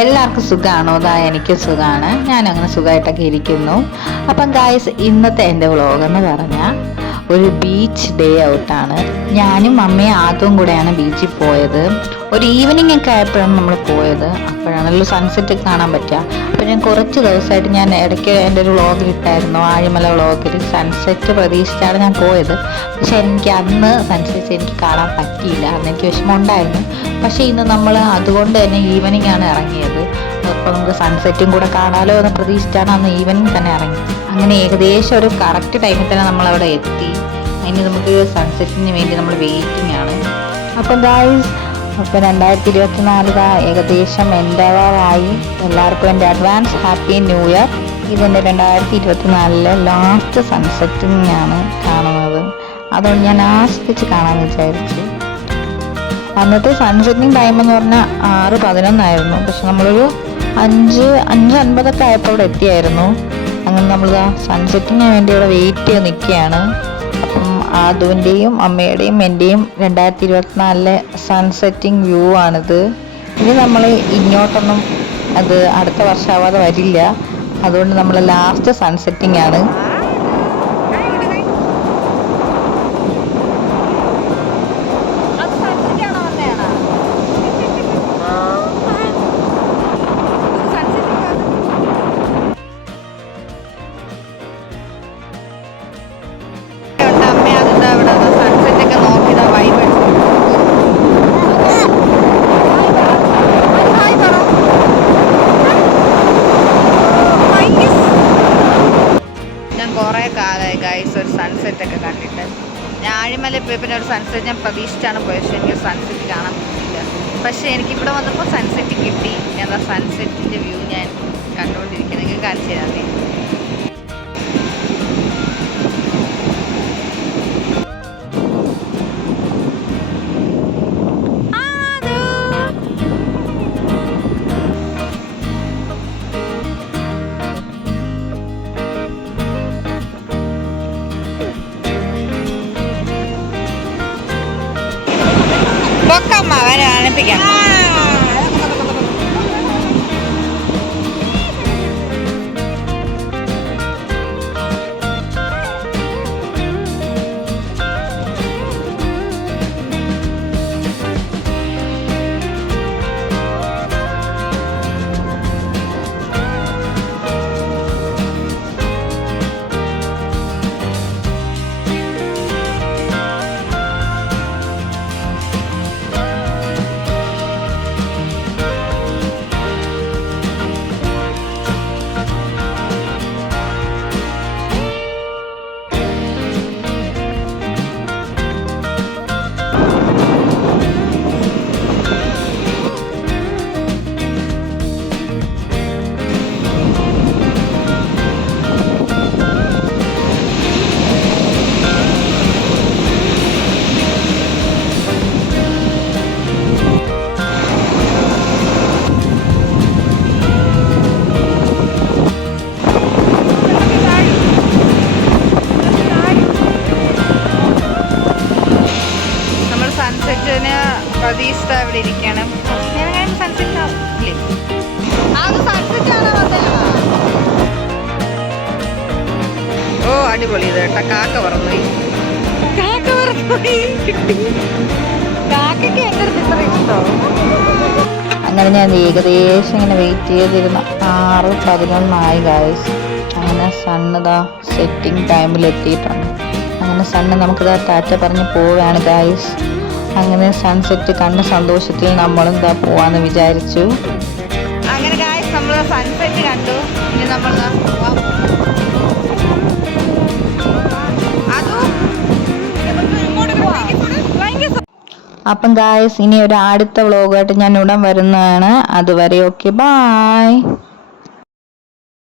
എല്ലാവർക്കും സുഖമാണോ? അതാ എനിക്ക് സുഖമാണ്. ഞാനങ്ങനെ സുഖമായിട്ടൊക്കെ ഇരിക്കുന്നു. അപ്പം ഗായ്സ്, ഇന്നത്തെ എൻ്റെ വ്ളോഗെന്ന് പറഞ്ഞാൽ ഒരു ബീച്ച് ഡേ ഔട്ടാണ്. ഞാനും അമ്മയും ആദ്യവും കൂടെയാണ് ബീച്ചിൽ പോയത്. ഒരു ഈവനിങ് ഒക്കെ ആയപ്പോഴാണ് നമ്മൾ പോയത്. അപ്പോഴാണല്ലോ സൺസെറ്റ് കാണാൻ പറ്റുക. അപ്പോൾ ഞാൻ കുറച്ച് ദിവസമായിട്ട് ഞാൻ ഇടയ്ക്ക് എൻ്റെ ഒരു വ്ളോഗിൽ ഇട്ടായിരുന്നു, ആഴിമല വ്ളോഗിൽ സൺസെറ്റ് പ്രതീക്ഷിച്ചാണ് ഞാൻ പോയത്. പക്ഷെ എനിക്ക് അന്ന് സൺസെറ്റ് എനിക്ക് കാണാൻ പറ്റിയില്ല. അന്ന് എനിക്ക് വിഷമമുണ്ടായിരുന്നു. പക്ഷേ ഇന്ന് നമ്മൾ അതുകൊണ്ട് തന്നെ ഈവനിങ് ആണ് ഇറങ്ങിയത്. അപ്പോൾ നമുക്ക് സൺസെറ്റും കൂടെ കാണാമല്ലോ എന്ന് പ്രതീക്ഷിച്ചാണ് അന്ന് ഈവനിങ് തന്നെ ഇറങ്ങി. അങ്ങനെ ഏകദേശം ഒരു കറക്റ്റ് ടൈമിൽ തന്നെ നമ്മളവിടെ എത്തി. അതിന് നമുക്ക് സൺസെറ്റിന് വേണ്ടി നമ്മൾ വെയിറ്റിംഗ് ആണ്. അപ്പം ഗായ്സ്, അപ്പോൾ 2024 ഏകദേശം എൻഡവറായി. എല്ലാവർക്കും എൻ്റെ അഡ്വാൻസ് ഹാപ്പി ന്യൂ ഇയർ. ഇതെൻ്റെ 2024 ലാസ്റ്റ് സൺസെറ്റിംഗ് ആണ് കാണുന്നത്. അതുകൊണ്ട് ഞാൻ ആസ്വദിച്ച് കാണാമെന്ന് വിചാരിച്ചു. അന്നത്തെ സൺസെറ്റിംഗ് ടൈം എന്ന് പറഞ്ഞാൽ 6:11 പക്ഷെ നമ്മളൊരു 5:50 ആയപ്പോൾ ഇവിടെ എത്തിയായിരുന്നു. അങ്ങനെ നമ്മൾ സൺസെറ്റിങ്ങിന് വേണ്ടി ഇവിടെ വെയിറ്റ് ചെയ്ത് നിൽക്കുകയാണ്. അപ്പം ആദുവിൻ്റെയും അമ്മയുടെയും എൻ്റെയും 2024 സൺസെറ്റിംഗ് വ്യൂ ആണിത്. ഇത് നമ്മൾ ഇങ്ങോട്ടൊന്നും അത് അടുത്ത വർഷമാവാതെ വരില്ല. അതുകൊണ്ട് നമ്മൾ ലാസ്റ്റ് സൺസെറ്റിംഗ് ആണ്. കുറേ കാലമായി ഗൈസ് ഒരു സൺസെറ്റ് ഒക്കെ കണ്ടിട്ട്. ഞാൻ ആഴിമല പോയി പിന്നെ ഒരു സൺസെറ്റ് ഞാൻ പ്രതീക്ഷിച്ചാണ് പോയത്. പക്ഷേ എനിക്ക് സൺസെറ്റ് കാണാൻ പറ്റില്ല. പക്ഷേ എനിക്കിവിടെ വന്നപ്പോൾ സൺസെറ്റ് കിട്ടി. ഞാൻ ആ സൺസെറ്റിൻ്റെ വ്യൂ ഞാൻ കണ്ടുകൊണ്ടിരിക്കുന്നത് നിങ്ങൾക്ക് കാണിച്ചു തരാമേ. പൊക്കമ്മ വരെ അണിപ്പിക്കാം. സൺസെറ്റിന് പ്രതീക്ഷിത ഇവിടെ ഇരിക്കണം. സൺസെറ്റ് ആവില്ലേ? അത് സൺസെറ്റ് ആണോ വന്നത്? ഓ അടിപൊളി. ഇത് കേട്ടോ, കാക്ക പറന്നുപോയി. കാക്കയ്ക്ക് എൻ്റെ അടുത്ത് ഇത്ര ഇഷ്ടമോ? അങ്ങനെ ഞാൻ ഏകദേശം ഇങ്ങനെ വെയിറ്റ് ചെയ്തിരുന്ന 6:11 ഗായ്സ്. അങ്ങനെ സണ്ണിതാ സെറ്റിംഗ് ടൈമിൽ എത്തിയിട്ടുണ്ട്. അങ്ങനെ സണ്ണ് നമുക്കിതാ ടാറ്റ പറഞ്ഞ് പോവുകയാണ് ഗായ്സ്. അങ്ങനെ സൺസെറ്റ് കണ്ട സന്തോഷത്തിൽ നമ്മളും ഇതാ പോവാന്ന് വിചാരിച്ചു. അങ്ങനെ ഗായ്സ് നമ്മൾ സൺസെറ്റ് കണ്ടു. ഇനി നമ്മൾ അപ്പം ഗായ്സ്, ഇനി ഒരു അടുത്ത വ്ലോഗായിട്ട് ഞാൻ ഉടൻ വരുന്നതാണ്. അതുവരെ ഓക്കെ, ബൈ.